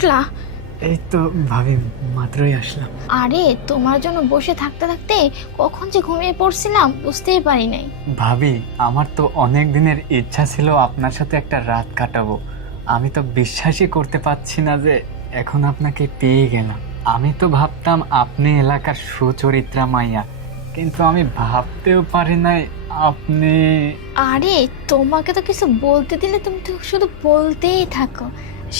বসলা? এই তো ভাবি মাত্রই আসলাম। আরে তোমার জন্য বসে থাকতে থাকতে কখন যে ঘুমিয়ে পড়ছিলাম বুঝতেই পারি নাই। ভাবি আমার তো অনেক দিনের ইচ্ছা ছিল আপনার সাথে একটা রাত কাটাবো। আমি তো বিশ্বাসই করতে পারছি না যে এখন আপনাকে পেয়ে গেলাম। আমি তো ভাবতাম আপনি এলাকার সুচরিত্রা মাইয়া, কিন্তু আমি ভাবতেও পারি নাই আপনি। আরে তোমাকে তো কিছু বলতে দিলে তুমি তো শুধু বলতেই থাকো।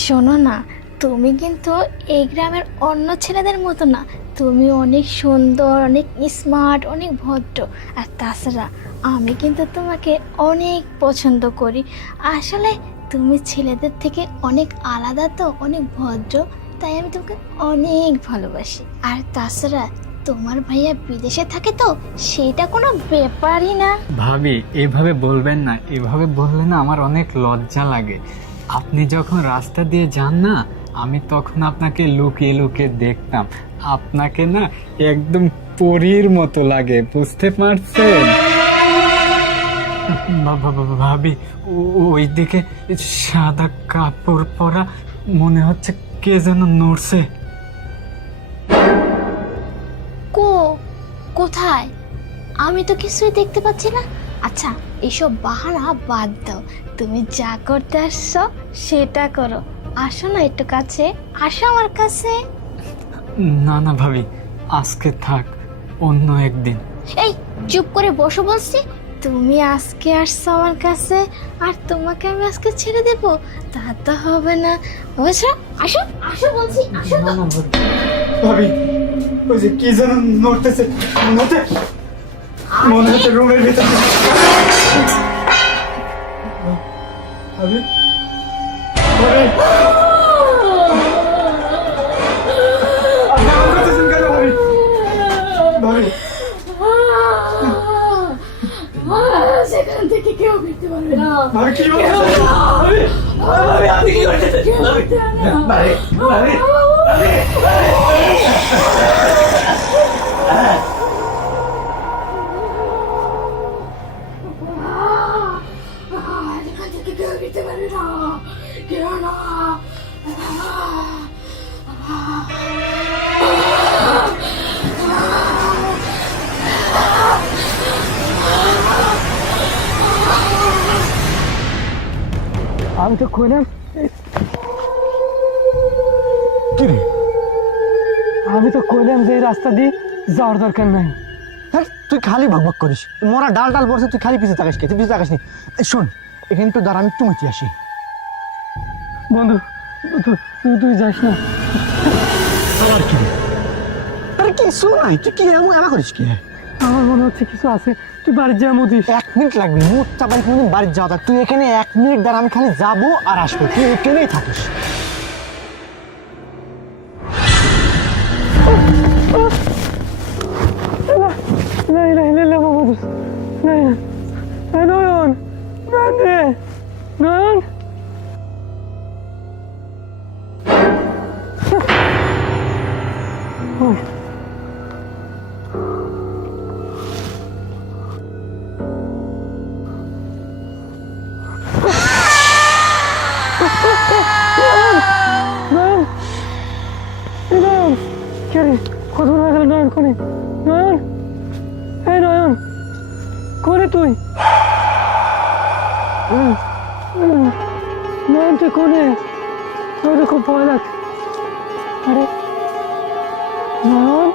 শোনো না, তুমি কিন্তু এই গ্রামের অন্য ছেলেদের মতো না। তুমি অনেক সুন্দর, অনেক স্মার্ট, অনেক ভদ্র। আর তাছাড়া আমি কিন্তু তোমাকে অনেক পছন্দ করি। আসলে তুমি ছেলেদের থেকে অনেক আলাদা, তো অনেক ভদ্র, তাই আমি তোমাকে অনেক ভালোবাসি। আর তাছাড়া তোমার ভাইয়া বিদেশে থাকে, তো সেটা কোনো ব্যাপারই না। ভাবি এভাবে বলবেন না, এভাবে বললে না আমার অনেক লজ্জা লাগে। আপনি যখন রাস্তা দিয়ে যান না, আমি তখন আপনাকে লুকিয়ে লুকিয়ে দেখতাম। আপনাকে না একদম পরীর মতো লাগে, বুঝতে পারছেন? ভাবি ওই দিকে সাদা কাপড় পরা মনে হচ্ছে কে যেন নড়ছে। কোথায়? আমি তো কিছুই দেখতে পাচ্ছি না। আচ্ছা, এসব বাহানা বাদ দাও, তুমি যা করতে আসছো সেটা করো। আসো না একটু কাছে, আসো আমার কাছে। না না ভাবি, আজকে থাক, অন্য একদিন। এই চুপ করে বসো বলছি। তুমি আজকে আসছো আমার কাছে, আর তোমাকে আমি আজকে ছেড়ে দেব? তা তো হবে না, বুঝছো? আসো আসো বলছি, আসো তো। ভাবি ওই যে কি যেন নড়তেছে, মনে হচ্ছে রুমের ভিতরে। ভাবি ভাবি আপনি আমার করতেছেন কেন ভাবি? ভাবি সেখান থেকে কেউ ফিরতে পারবে না। ভাবি কি বলতেছেন? ভাবি ভাবি আপনি কি করতেছেন? ভাবি ভাবি এখান থেকে কেউ ফিরতে পারবে না, কেউ না। আমি তো কইলাম কি রে, আমি তো কইলাম যে এই রাস্তা দিয়ে যাওয়ার দরকার নাই। হ্যাঁ তুই খালি ভকভক করিস, মরা ডাল ডাল পড়ছে, তুই খালি পিছিয়ে থাকাস কে? তুই পিছিয়ে থাকাস নি। শোন, এখানে তো দাঁড়া, আমি একটু মুচি আসি। বন্ধু তুই যাস না। আবার কি? আরে কিছু নাই, তুই কি এমন এমন করিস কি? আমার মনে হচ্ছে কিছু আছে, তুই বাড়ি যা মুদিস। 1 মিনিট লাগবে, মুখ চাপাই কোনদিন বাড়ির যাওয়া। তুই এখানে 1 মিনিট দাঁড়া, আমি খালি যাবো আর আসবো, তুই এখানেই থাকিস। নয়ন, নয়ন, কত হয়ে গেল? নয়ন কোনে? নয়ন, এই নয়ন কোনে তুই? নয়ন তুই কোনে? আমার তো খুব ভয় লাগছে। আরে নয়ন,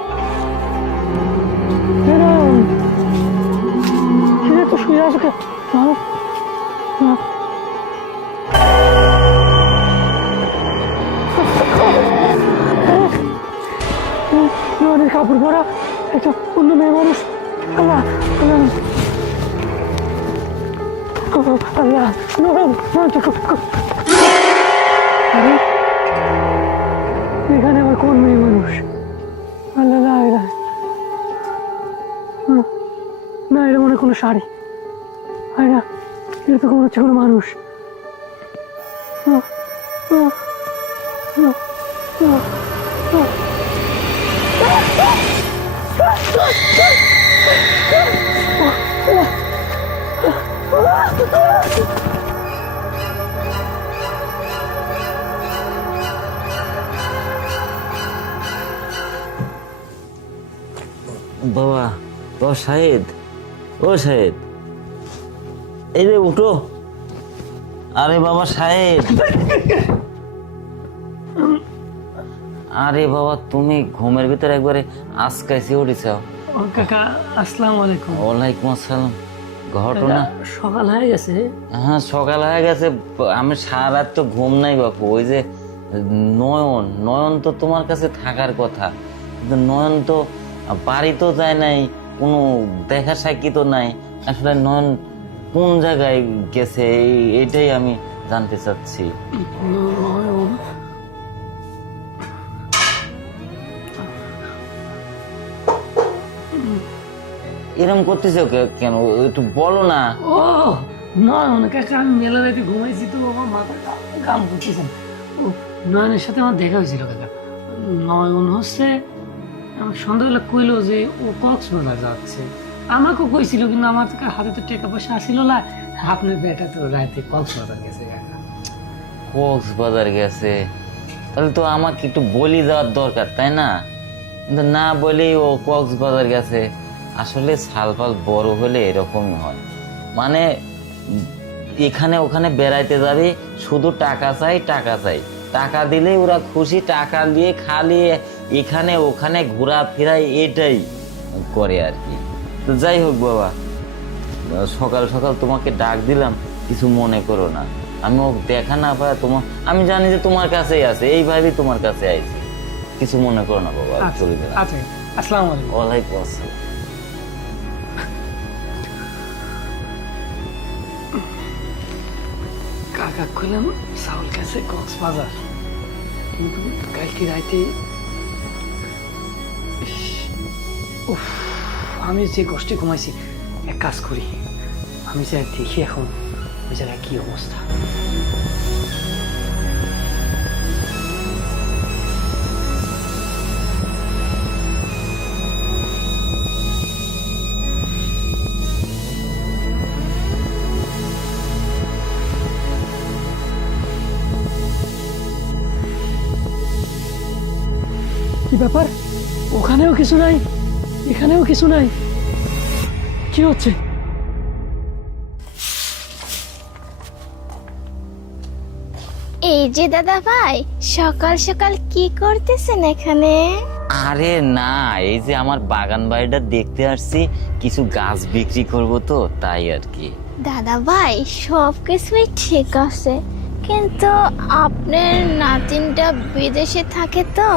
এই নয়ন, কিরে তুই শুয়ে আছো কে? নয়ন, নয়নের কাপড় পরা একটা অন্য মেয়ে মানুষ। আল্লাহ আল্লাহ আল্লাহ, নয়ন আরে এখানে আবার কোন মেয়ে মানুষ? আল্লাহ না, এরা না, এটা মনে কোনো শাড়ি। হয় না, এটা তো মনে হচ্ছে কোনো মানুষ। বাবা, বাবা শাহেদ, ও শাহেদ, এই রে উঠো। আরে বাবা শাহেদ, আরে বাবা তুমি ঘুমের ভিতরে একবারে আজকাইছে উঠেছ। কাকা আসসালামু আলাইকুম। ওয়ালাইকুম আসসালাম। ঘটনা সকাল হয়ে গেছে। হ্যাঁ সকাল হয়ে গেছে, আমি সারা রাত তো ঘুম নাই বাপু। ওই যে নয়ন, নয়ন তো তোমার কাছে থাকার কথা, কিন্তু নয়ন তো বাড়ি তো যায় নাই, কোনো দেখা সাক্ষী তো নাই। আসলে নয়ন কোন জায়গায় গেছে এটাই আমি জানতে চাচ্ছি। নয়ন, এরকম করতেছো কেন, একটু বলো না। ও নয়ন কাকা, আমি মেলা রাতে ঘুমাইছি তো আমার মাথাটা কাম করতেছে না। ও নয়নের সাথে আমার দেখা হয়েছিল কাকা। নয়ন হচ্ছে আমাকে সন্ধ্যাবেলা কইলো যে ও কক্সবাজার যাচ্ছে। আমাকেও কইছিল, কিন্তু আমার তো হাতে তো টাকা পয়সা আসিল না। আপনার বেটা তো রাতে কক্সবাজার গেছে কাকা। কক্সবাজার গেছে, তাহলে তো আমাকে একটু বলি দেওয়ার দরকার, তাই না? কিন্তু না বলেই ও কক্সবাজার গেছে। আসলে সালফাল বড় হলে এরকমই হয়, মানে এখানে ওখানে বেড়াইতে যাবে, শুধু টাকা চাই টাকা চাই, টাকা দিলেই ওরা খুশি, টাকা দিয়ে খালি এখানে ওখানে ঘোরাফেরা এটাই করে আর কি। তো যাই হোক বাবা, সকাল সকাল তোমাকে ডাক দিলাম, কিছু মনে করো না। আমি ও দেখা না পাই তোমার, আমি জানি যে তোমার কাছেই আছে, এইভাবেই তোমার কাছে আইছি, কিছু মনে করো না বাবা। চলে গেলাম। আচ্ছা, আসসালামু আলাইকুম। ওয়ালাইকুম আসসালাম। কাকা কইলাম সাউল কাছে কক্সবাজার, কিন্তু কালকে রাতে উফ, আমি যে কষ্টে ঘুমাইছি। এক কাজ করি, আমি যাই দেখি এখন ওই জায়গায় কি অবস্থা। কি ব্যাপার, ওখানেও কিছু নাই, এখানেও কিছু নাই, কি হচ্ছে? এই যে দাদা ভাই, সকাল সকাল কি করতেছেন এখানে? আরে না, এই যে আমার বাগান বাড়িটা দেখতে আসছি, কিছু গাছ বিক্রি করব তো তাই আর কি। দাদা ভাই সব কিছুই ঠিক আছে, কিন্তু আপনার নাতিনটা বিদেশে থাকে তো,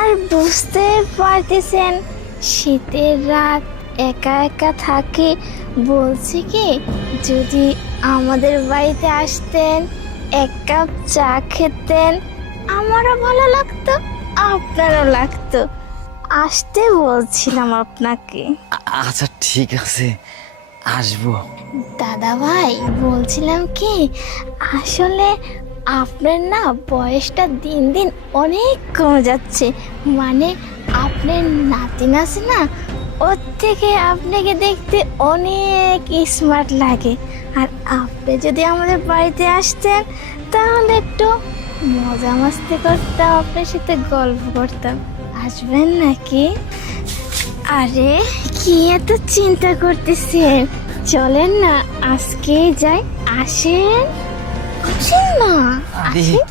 আর বুঝতে পারতেছেন শীতের রাত একা একা থাকে। বলছি কি, যদি আমাদের বাড়িতে আসতেন, এক কাপ চা খেতেন, আমারও ভালো লাগতো, আপনারও লাগতো। আসতে বলছিলাম আপনাকে। আচ্ছা ঠিক আছে, আসবো। দাদা ভাই বলছিলাম কি, আসলে আপনার না বয়সটা দিন দিন অনেক কমে যাচ্ছে। মানে আপনার নাতিন আছে না, ওর থেকে আপনাকে দেখতে অনেক স্মার্ট লাগে। আর আপনি যদি আমাদের বাড়িতে আসতেন, তাহলে একটু মজা মাস্তি করতাম, আপনার সাথে গল্প করতাম। আসবেন নাকি? আরে কি এত চিন্তা করতেছেন, চলেন না আজকে যাই। আসেন, আসেন না, আরে আসেন।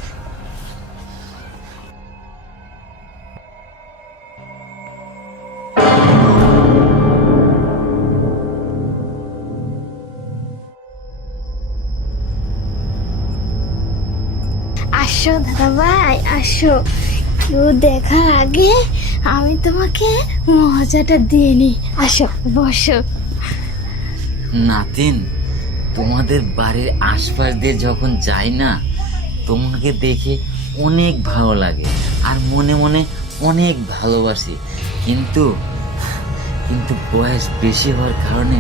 আসো দাদা ভাই, আসো। কেউ দেখার আগে আমি তোমাকে মজাটা দিয়ে নিই। আসো, বসো। নাতিন, তোমাদের বাড়ির আশপাশ দিয়ে যখন যাই না, তোমাকে দেখে অনেক ভালো লাগে আর মনে মনে অনেক ভালোবাসি, কিন্তু কিন্তু বয়স বেশি হওয়ার কারণে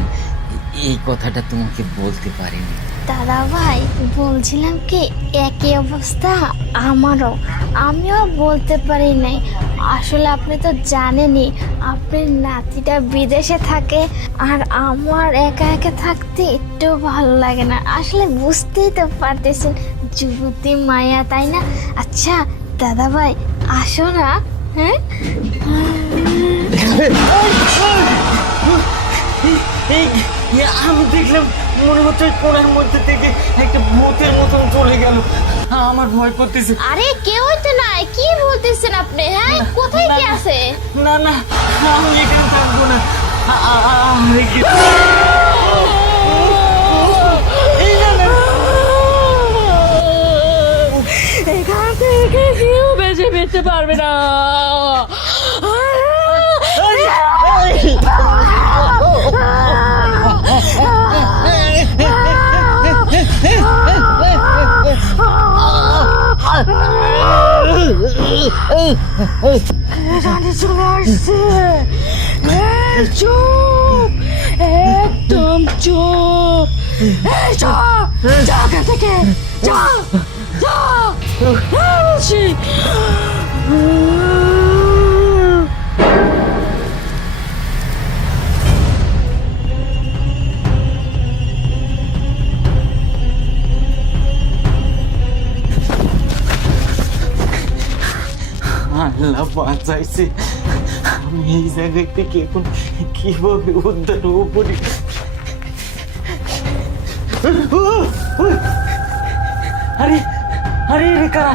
এই কথাটা তোমাকে বলতে পারিনি। দাদা ভাই বলছিলাম কি, একই অবস্থা আমারও, আমিও বলতে পারি নাই। আসলে আপনি তো জানেনই, আপনার নাতিটা বিদেশে থাকে, আর আমার একা একা থাকতে একটু ভালো লাগে না। আসলে বুঝতেই তো পারতেছেন, যুবতী মায়া, তাই না? আচ্ছা দাদা ভাই আসো না। হ্যাঁ এই আমি দেখলাম মনে হচ্ছে ওই কোণার মধ্যে থেকে একটা ভূতের মতন চলে গেল। আমার ভয় করতেছে। আরে কেউ তো নাই, কি বলতেছেন আপনি? হ্যাঁ, কোথায় কি আছে? না না, আমি এখানে থাকবো না। এখান থেকে কেউ বেঁচে ফিরতে পারবে না। রানী চলে আসছে। চুপ, একদম চুপ। যা এখান থেকে, যা যা বলছি। আল্লাহ বাঁচাইছে। আমি এই জায়গায় থেকে এখন কিভাবে উদ্ধার হবো বলি। আরে আরে রে কারা?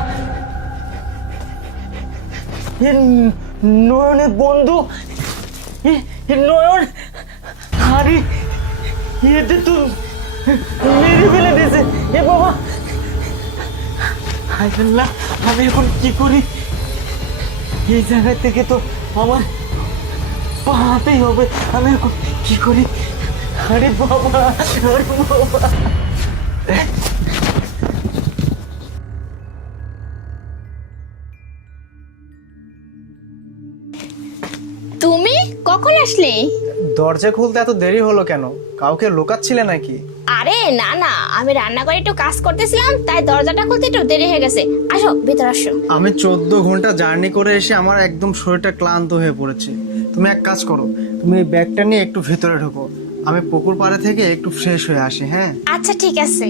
নয়নের বন্ধু, নয়ন। আরে এতে তো মেরে ফেলে দিয়েছে। এ বাবা, হায় আল্লাহ, আমি এখন কি করি? এই জায়গা থেকে তো আমার পালাতেই হবে। আমি এখন কি করি? আরে বাবা, আরে বাবা। তুমি কখন আসলে? দরজা খুলতে এত দেরি হলো কেন? কাউকে লোকাচ্ছিলে নাকি? আরে না না, আমি রান্নাঘরে একটু কাজ করতেছিলাম, তাই দরজাটা খুলতে একটু দেরি হয়ে গেছে। আসো, ভিতরে আসো। আমি 14 ঘন্টা জার্নি করে এসে আমার একদম শরীরটা ক্লান্ত হয়ে পড়েছে। তুমি এক কাজ করো, তুমি এই ব্যাগটা নিয়ে একটু ভেতরে ঢোকো, আমি পুকুর পাড়ে থেকে একটু ফ্রেশ হয়ে আসি। হ্যাঁ আচ্ছা ঠিক আছে।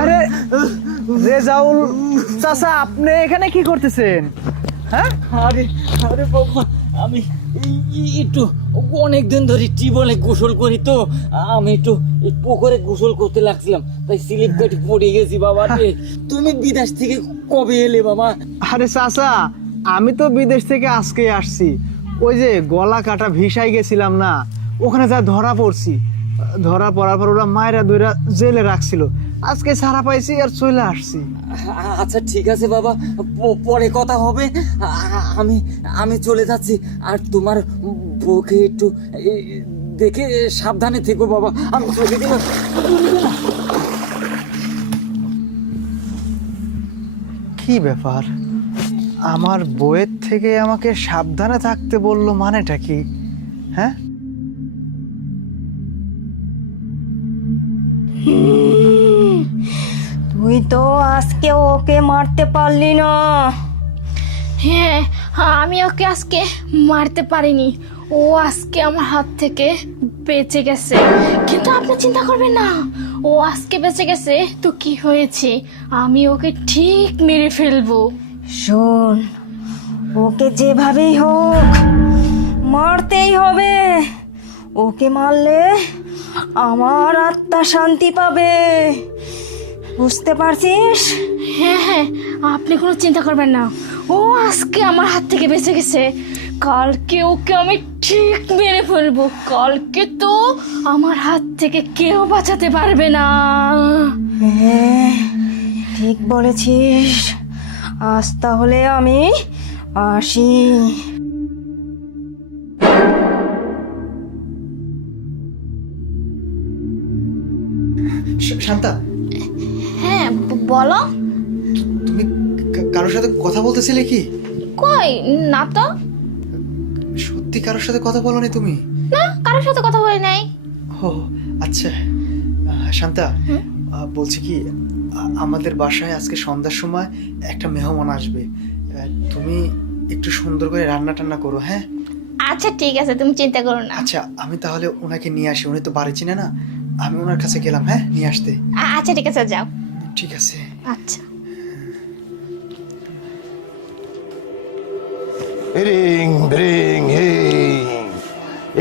আরে রেজাউল চাচা, আপনি এখানে কি করতেছেন? হ্যাঁ আরে আরে বাবা, আমি একটু অনেক দিন ধরে টিউবওয়েলে গোসল করি তো, আমি একটু এই পুকুরে গোসল করতে লাগছিলাম, তাই স্লিপ কেটে পড়ে গেছি বাবা রে। তুমি বিদেশ থেকে কবে এলে বাবা? আরে চাচা, আমি তো বিদেশ থেকে আজকেই আসছি। ওই যে গলা কাটা ভিসায় গেছিলাম না, ওখানে যা ধরা পড়ছি। ধরা পড়ার পর ওরা মায়েরা দুইরা জেলে রাখছিল, আজকে ছাড়া পাইছি আর চলে আসছি। আচ্ছা ঠিক আছে বাবা, পরে কথা হবে। আমি আমি চলে যাচ্ছি, আর তোমার বউকে একটু দেখে সাবধানে থেকো বাবা। আমি চলে দিলাম। কি ব্যাপার, আমার বইয়ের থেকে আমাকে সাবধানে থাকতে বললো, মানেটা কি? হ্যাঁ তুই তো আজকে ওকে মারতে পারলি না। হ্যাঁ, আমি ওকে আজকে মারতে পারিনি, ও আজকে আমার হাত থেকে বেঁচে গেছে। কিন্তু আপনি চিন্তা করবেন না, ও আজকে বেঁচে গেছে তো কি হয়েছে, আমি ওকে ঠিক মেরে ফেলবো। শোন, ওকে যেভাবেই হোক মারতেই হবে। ওকে মারলে আমার আত্মা শান্তি পাবে, বুঝতে পারছিস? হ্যাঁ হ্যাঁ, আপনি কোনো চিন্তা করবেন না, ও আজকে আমার হাত থেকে বেঁচে গেছে, কালকে ওকে আমি ঠিক মেরে ফেলবো। কালকে তো আমার হাত থেকে কেউ বাঁচাতে পারবে না। হ্যাঁ ঠিক বলেছিস। আজ তাহলে আমি আসি। শান্তা, হ্যাঁ বলো। তুমি কারোর সাথে কথা বলতেছিলে কি? কই না তো। সত্যি কারোর সাথে কথা বলোনি তুমি? না, কারোর সাথে কথা বলি নাই। ও আচ্ছা। শান্তা, বলছি কি, আমাদের বাসায় আজকে সন্ধ্যার সময় একটা মেহমান আসবে। তুমি একটু সুন্দর করে রান্না টান্না করো, হ্যাঁ? আচ্ছা ঠিক আছে, তুমি চিন্তা করো না। আচ্ছা, আমি তাহলে ওনাকে নিয়ে আসি। উনি তো বাড়ি চিনে না, আমি ওনার কাছে গেলাম, হ্যাঁ, নিয়ে আসতে। আচ্ছা ঠিক আছে, যাও। ঠিক আছে। আচ্ছা। Iring, bring, hing.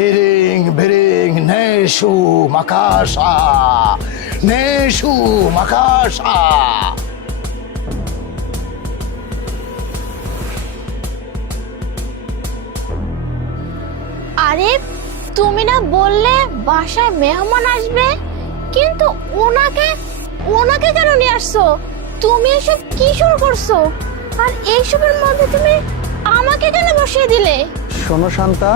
Iring, bring, neshu, makasha. Neshu, makasha. আরে তুমি না বললে বাসায় মেহমান আসবে, কিন্তু ওনাকে ওনাকে কেন নিয়ে আসছো? তুমি এসব কি শুরু করছো? আর এইসবের মধ্যে তুমি আমাকে কেন বসিয়ে দিলে? শোনো শান্তা,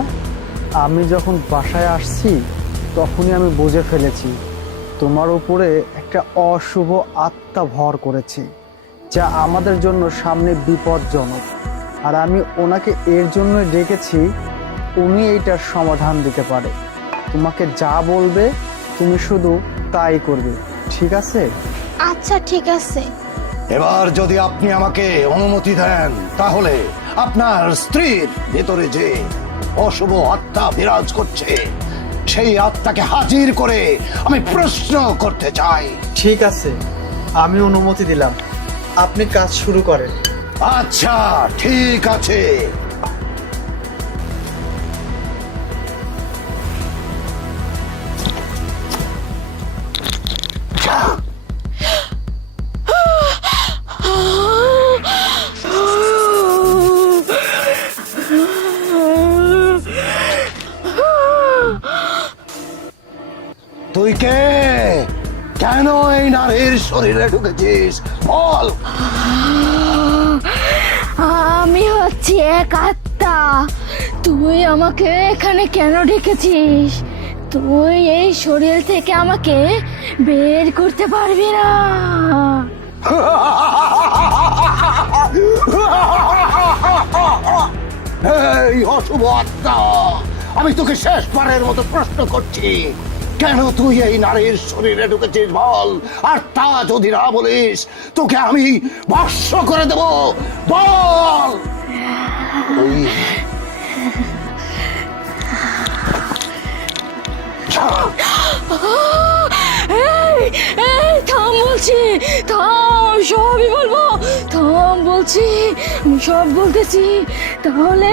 আমি যখন বাসায় আসছি তখনই আমি বুঝে ফেলেছি তোমার উপরে একটা অশুভ আত্মা ভর করেছে, যা আমাদের জন্য সামনে বিপজ্জনক। আর আমি ওনাকে এর জন্য ডেকেছি, উনি এইটার সমাধান দিতে পারে। তোমাকে যা বলবে তুমি শুধু তাই করবে, ঠিক আছে? আচ্ছা ঠিক আছে। এবার যদি আপনি আমাকে অনুমতি দেন, তাহলে আপনার স্ত্রীর ভেতরে যে অশুভ আত্মা বিরাজ করছে, সেই আত্মাকে হাজির করে আমি প্রশ্ন করতে চাই। ঠিক আছে, আমি অনুমতি দিলাম, আপনি কাজ শুরু করেন। আচ্ছা ঠিক আছে। তুই কে? কেন এই নারীর শরীরে ঢুকেছিস বল? আমি হচ্ছি এক আত্মা। তুই আমাকে এখানে কেন ডেকেছিস? তুই এই শরীর থেকে আমাকে বের করতে পারবি না। এই অশুভ আত্মা, আমি তোকে শেষবারের মতো প্রশ্ন করছি, কেন তুই এই নারীর শরীরে ঢুকেছিস বল? আর তা যদি না বলিস, তোকে আমি ভস্ম করে দেব, বল। থাম বলছি, থাম, সবই বলবো। থাম বলছি, আমি সব বলতেছি, তাহলে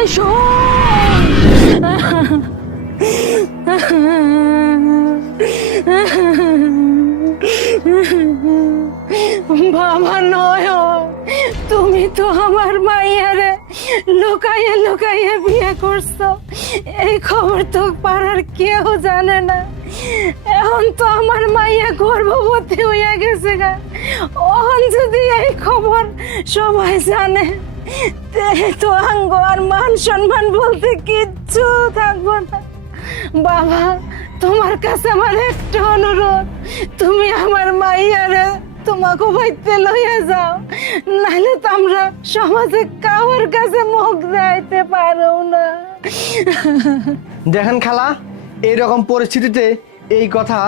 বাবা নয়, তুমি তো আমার মাইয়ারে লুকাইয়ে লুকাইয়ে বিয়ে করছো। এই খবর তো পাড়ার কেউ জানে না। এখন তো আমার মাইয়া গর্ভবতী হয়ে গেছে গা। ওহন যদি এই খবর সবাই জানে, তো আঙ্গ আর মান সম্মান বলতে কিচ্ছু থাকবো না। বাবা, তোমার কাছে আমার একটা অনুরোধ, তুমি আমার মাইয়ারে তোমাকে বাইতে লইয়া যাও, নাহলে তো আমরা সমাজে কাউর কাছে মুখ দেখাইতে পারো না। দেখেন খালা, এইরকম পরিস্থিতিতে এই কথা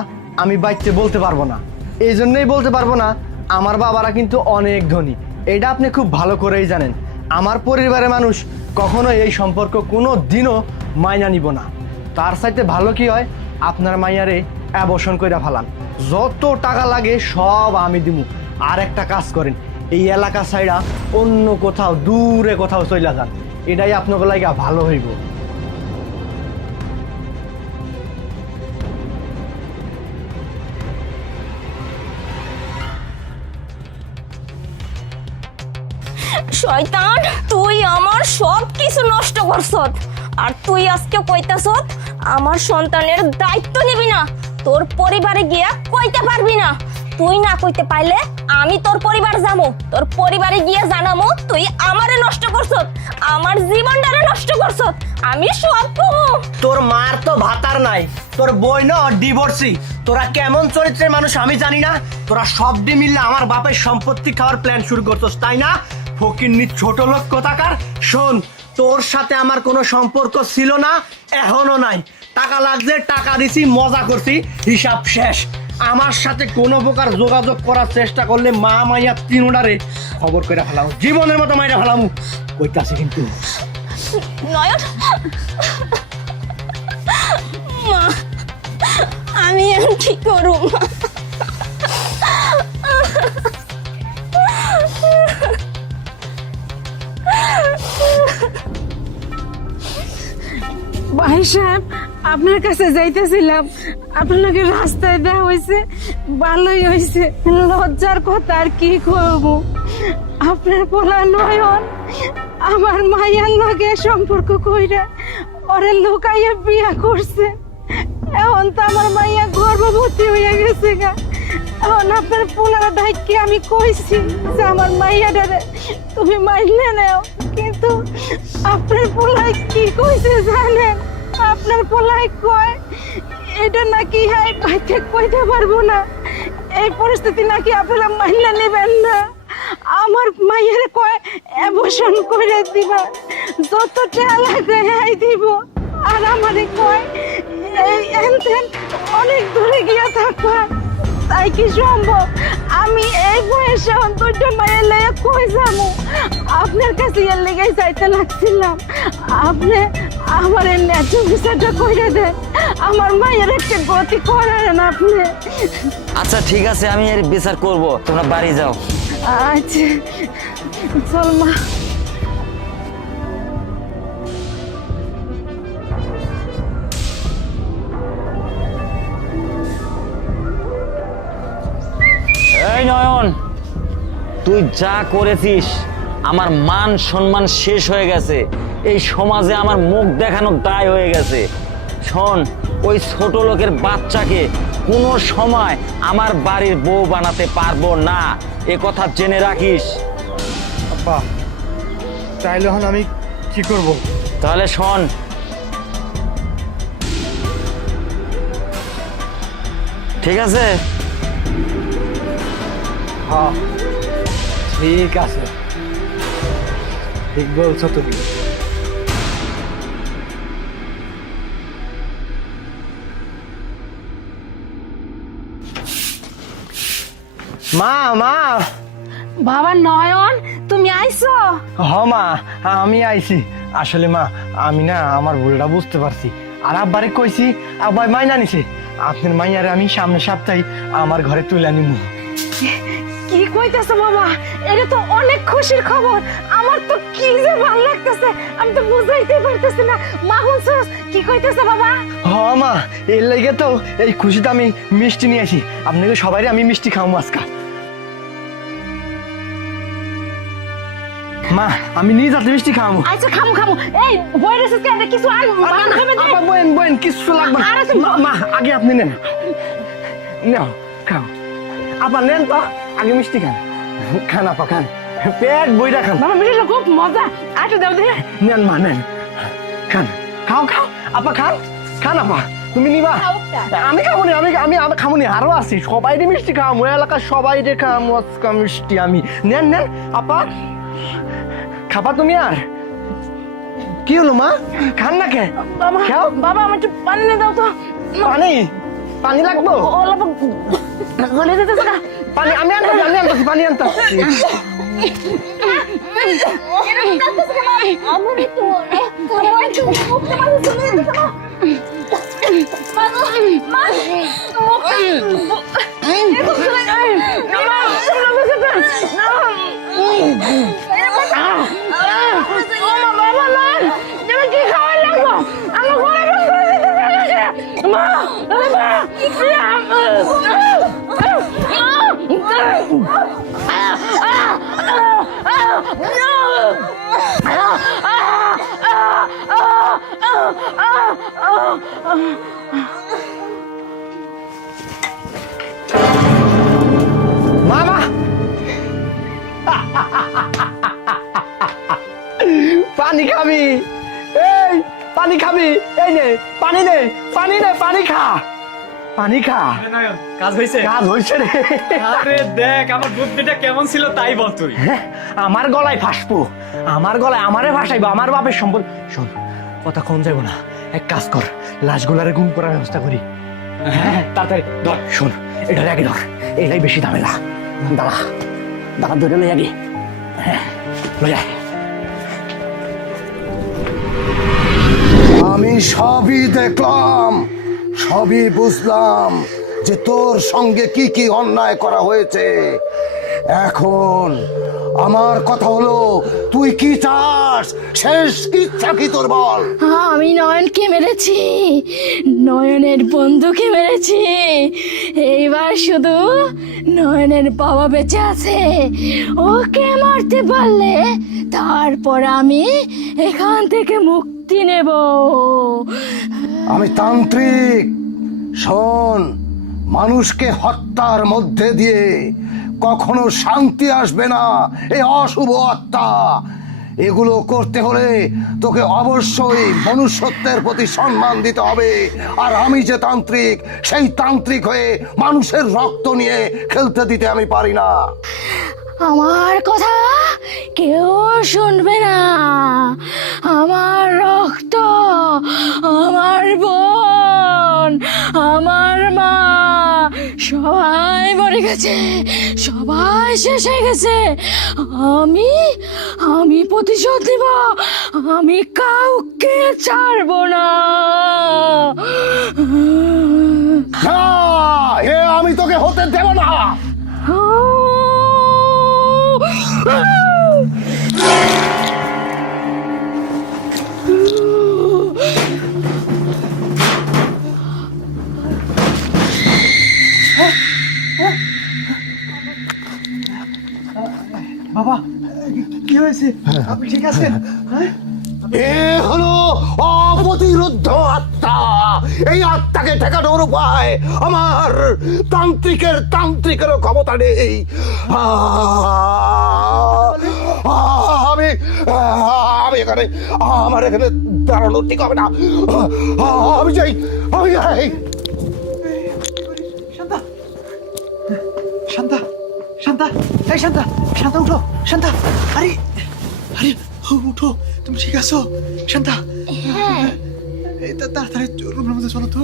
আমি বাইতে বলতে পারবো না। এই জন্যই বলতে পারবো না, আমার বাবারা কিন্তু অনেক ধনী, এটা আপনি খুব ভালো করেই জানেন। আমার পরিবারের মানুষ কখনো এই সম্পর্ক কোনো দিনও মাইনা নিব না। তার চাইতে ভালো কি হয়, আপনার মাইয়ারে অ্যাবর্শন কইরা ফেলান, যত টাকা লাগে সব আমি দিব। আর একটা কাজ করেন, এই এলাকা ছাইড়া অন্য কোথাও দূরে কোথাও চলে যান, এটাই আপনাকে লাগা ভালো হইব। শয়তান, তুই আমার সব কিছু নষ্ট করছত। আর তুই আজকে কইতাছত আমার সন্তানের দায়িত্ব নিবি না, তোর পরিবারে গিয়া কইতে পারবি না। তুই না কইতে পাইলে আমি তোর পরিবার যামু, তোর পরিবারে গিয়ে জানামু তুই আমারে নষ্ট করছত, আমার জীবনটারে নষ্ট করছত। আমি সব কমু। তোর মার তো ভাতার নাই, তোর বই না ডিভোর্সি। তোরা কেমন চরিত্রের মানুষ আমি জানি না, তোরা সব দিয়ে মিললে আমার বাপের সম্পত্তি খাওয়ার প্ল্যান শুরু করছস, তাই না? ফকিন্নি ছোট লোক কোথাকার। শোন, তোর সাথে আমার কোনো সম্পর্ক ছিল না, এখনো নাই। টাকা লাগছে, টাকা দিছি, মজা করছি, হিসাব শেষ। আমার সাথে কোনো প্রকার যোগাযোগ করার চেষ্টা করলে মা মাইয়া তিনোটারে খবর করে ফেলাম, জীবনের মতো মাইরা ফেলাম কইতাছি কিন্তু। নয়ন, মা আমি এখন কি করব? ভাই সাহেব, আপনার কাছে যাইতেছিলাম, আপনাকে রাস্তায় দেওয়া হয়েছে, ভালোই হয়েছে। লজ্জার কথা আর কি করবো, আপনার পোলা নয়ন আমার মাইয়ার লগে সম্পর্ক কইরা ওরে লুকাইয়া বিয়া করছে। এখন তো আমার মাইয়া গর্ভবতী হইয়া গেছে গা। এখন আপনার পোলার ডাইকে আমি কইছি যে আমার মাইয়াটারে তুমি মাইলে নাও, কিন্তু আপনার পোলাই কি কইছে জানেন? আপনার পোলাই কয় এটা নাকি হ্যাঁ বাইতে কইতে পারবো না, এই পরিস্থিতি নাকি আপনারা মাইলে নেবেন না। আমার মাইয়ের কয় অ্যাবর্শন করে দিবা, যত টাকা লাগে হ্যাঁ দিব। আর আমারে কয় এই এনতেন অনেক দূরে গিয়া থাকবা, তাই কি সম্ভব? আমি এই বয়সে অন্তরটা মায়ের লেগে কই যাবো? আপনার কাছে এর লেগেই যাইতে লাগছিলাম, আপনি আমার এই ন্যায্য বিচারটা কইরা দেন, আমার মায়ের একটা গতি করেন আপনি। আচ্ছা ঠিক আছে, আমি এর বিচার করব, তোমরা বাড়ি যাও। আচ্ছা চল মা। এই নয়ন, তুই যা করেছিস আমার মান সম্মান শেষ হয়ে গেছে, এই সমাজে আমার মুখ দেখানো দায় হয়ে গেছে। শোন, ওই ছোট লোকের বাচ্চাকে কোনো সময় আমার বাড়ির বউ বানাতে পারবো না, এ কথা জেনে রাখিস। আব্বা, তাইলে এখন আমি কি করব? তাহলে শোন, ঠিক আছে? হ্যাঁ ঠিক আছে, ঠিক বলছো তুমি। মা মা বাবা নয়ন, তুমি আইছো? হ মা, আমি আইছি। আসলে মা, আমি না আমার ভুলটা বুঝতে পারছি, আর আব্বারে কইছি, আব্বাই মাইনা নিছে। আপনার মাইয়ারে আমি সামনে সপ্তাহে আমার ঘরে তুলে নিমু। কি কইতেছো বাবা? এটা তো অনেক খুশির খবর, আমার তো কি যে ভালো লাগতেছে, আমি তো বুঝাইতে পারতেছি না। মা হুনছস কি কইতেছে বাবা? হ মা, এর লেগে তো এই খুশিতে আমি মিষ্টি নিয়ে আসি, আপনাকে সবাই আমি মিষ্টি খাওয়াবো আজকা। মা, আমি নিজ হাতে মিষ্টি খাওয়াবো। আচ্ছা খামু খামু। এই বই রেসিস কেন কিছু আন, বাবা খাবে দে। বয়েন বয়েন, কিছু লাগবে না। মা আগে আপনি নেন, নাও খাও। আপা নেন তো, আগে মিষ্টি খান। খান আপা খান, পেট বইরা খান। বাবা মিষ্টিটা খুব মজা, আচ্ছা দাও দে। নেন মা নেন, খান, খাও খাও আপা খান, খান আপা। তুমি নিবা? আমি খাবো না, আমি আমি আমি খাবো না, আরো আছি। সবাই মিষ্টি খাওয়াবো, এলাকার সবাই খাওয়াবো আজকা মিষ্টি আমি। নেন নেন আপা, খাবা তুমি? আর কি হলো মা, খান না কে? বাবা খাও। বাবা আমার একটু পানি এনে দাও তো। পানি? পানি লাগবো? অল্প গলে যেতেছে না। পানি আমি আনতেছি, আমি আনতেছি, পানি আনতেছি। আমার একটু খাবার একটু মুখটা ভালো চলে যেতে না। মা মা পানি খাবি? এই পানি খাবি? এই নে পানি নে, পানি নে, পানি খা, পানি খা। কাজ হয়েছে? কাজ হয়েছে রে। আরে দেখ আমার বুদ্ধিটা কেমন ছিল তাই বল তুই। হ্যাঁ, আমার গলায় ফাঁসবো, আমার গলায় আমারে ভাসাইবো, আমার বাপের সম্পদ। শোন, কথা কম যাইব না, এক কাজ কর, লাশগুলারে গুম করার ব্যবস্থা করি। হ্যাঁ তাড়াতাড়ি ধর। শোন, এটা আগে ধর, এটাই বেশি ঝামেলা। দাঁড়া দাঁড়া, ধরে লই আগে। হ্যাঁ লই আয়। আমি সবই দেখলাম, সবই বুঝলাম যে তোর সঙ্গে কি কি অন্যায় করা হয়েছে। এখন আমার কথা হলো, তুই কি চাস? শেষ ইচ্ছা কি তোর বল? আমি নয়নকে মেরেছি, নয়নের বন্ধুকে মেরেছি। এইবার শুধু নয়নের বাবা বেঁচে আছে, ওকে মারতে পারলে তারপর আমি এখান থেকে মুক্তি নেব। আমি তান্ত্রিক। শোন, মানুষকে হত্যার মধ্যে দিয়ে কখনো শান্তি আসবে না। এই অশুভ আত্মা, এগুলো করতে হলে তোকে অবশ্যই মনুষ্যত্বের প্রতি সম্মান দিতে হবে। আর আমি যে তান্ত্রিক, সেই তান্ত্রিক হয়ে মানুষের রক্ত নিয়ে খেলতে দিতে আমি পারি না। আমার কথা কেউ শুনবে না। আমার রক্ত, আমার বোন, আমার মা সবাই মরে গেছে, সবাই শেষ হয়ে গেছে। আমি প্রতিশোধ নিব, আমি কাউকে ছাড়বো না। না, এ আমি তোকে হতে দেব না। বাবা, কি হয়েছে? আপনি ঠিক আছেন? হ্যাঁ, এ হলো অপ্রতিরোধ্য আত্মা। এই আত্মাকে ঠেকানোর উপায় আমার তান্ত্রিকেরও ক্ষমতা নেই। আমি এখানে, আমার এখানে দাঁড়ানো ঠিক হবে না। আমি যাই। শান্তা, শান্তা, শান্তা, এই শান্তা, শান্তা উঠো, শান্তা। আরে আরে উঠো, তুমি ঠিক আছো? শান্তা, হ্যাঁ, এই তাড়াতাড়ি রুমের মধ্যে চলো তো।